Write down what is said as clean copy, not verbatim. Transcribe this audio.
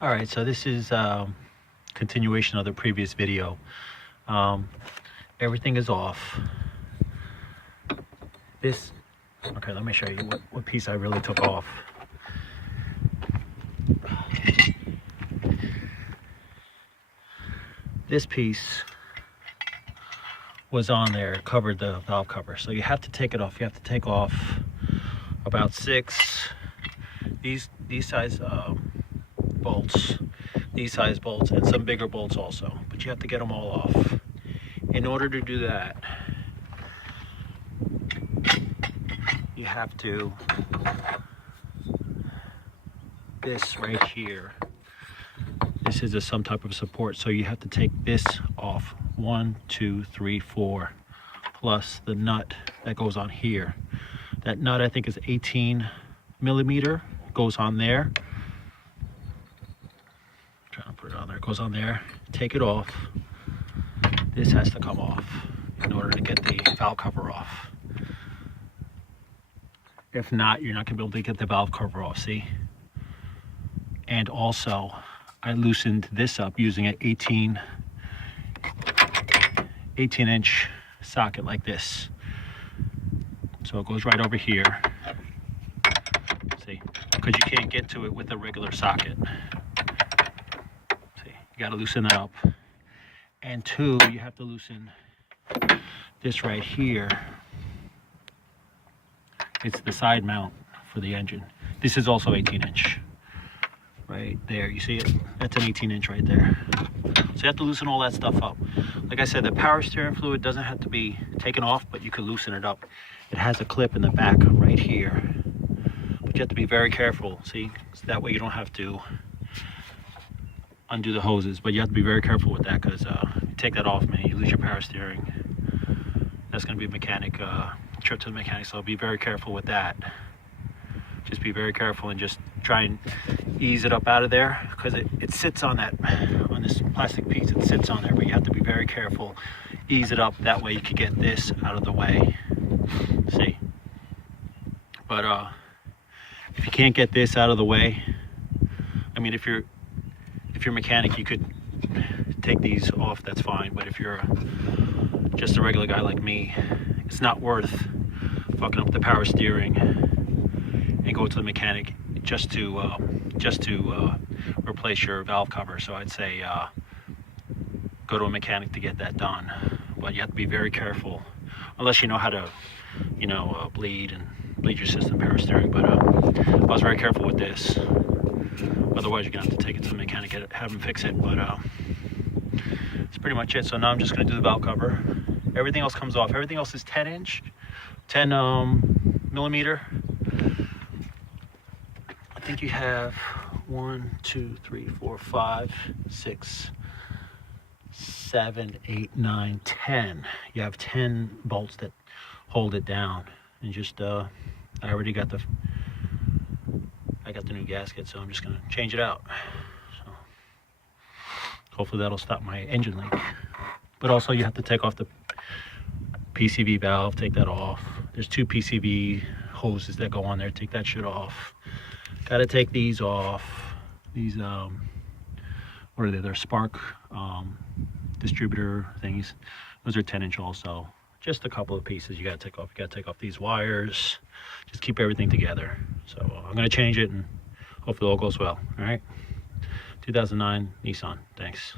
All right, so this is continuation of the previous video. Everything is off. Okay, let me show you what piece I really took off. This piece was on there, covered the valve cover, so you have to take it off. You have to take off about 6 these size bolts, these size bolts, and some bigger bolts also, but you have to get them all off. In order to do that, you have to, this right here, this is some type of support, so you have to take this off. 1, 2, 3, 4, plus the nut that goes on here. That nut I think is 18 millimeter, goes on there. I'm trying to put it on there, it goes on there. Take it off. This has to come off in order to get the valve cover off. If not, you're not gonna be able to get the valve cover off, see? And also, I loosened this up using an 18 inch socket like this. So it goes right over here. See, because you can't get to it with a regular socket. See, you gotta loosen that up. And 2, you have to loosen this right here. It's the side mount for the engine. This is also 18 inch. Right there, you see it? That's an 18 inch right there. So you have to loosen all that stuff up. Like I said, the power steering fluid doesn't have to be taken off, but you can loosen it up. It has a clip in the back right here. But you have to be very careful, see? So that way you don't have to undo the hoses, but you have to be very careful with that, because you take that off, man, you lose your power steering. That's gonna be a mechanic, trip to the mechanic, so be very careful with that. Just be very careful and just try and ease it up out of there, because it sits on this plastic piece. It sits on there, but you have to be very careful. Ease it up, that way you can get this out of the way. See? But if you can't get this out of the way, I mean, if you're a mechanic, you could take these off, that's fine. But if you're just a regular guy like me, it's not worth fucking up the power steering and go to the mechanic just to replace your valve cover. So I'd say go to a mechanic to get that done. But you have to be very careful, unless you know how to, bleed your system power steering. But I was very careful with this. Otherwise, you're gonna have to take it to the mechanic, have him fix it. But that's pretty much it. So now I'm just gonna do the valve cover. Everything else comes off. Everything else is 10 millimeter. I think you have 1, 2, 3, 4, 5, 6, 7, 8, 9, 10. You have 10 bolts that hold it down. And just I already got the new gasket, so I'm just gonna change it out. So hopefully that'll stop my engine leak. But also you have to take off the PCV valve, take that off. There's 2 PCV hoses that go on there, take that shit off. Gotta take these off. These what are they? They're spark distributor thingies. Those are 10 inch also. Just a couple of pieces you gotta take off. You gotta take off these wires. Just keep everything together. So I'm gonna change it and hopefully all goes well. All right. 2009 Nissan. Thanks.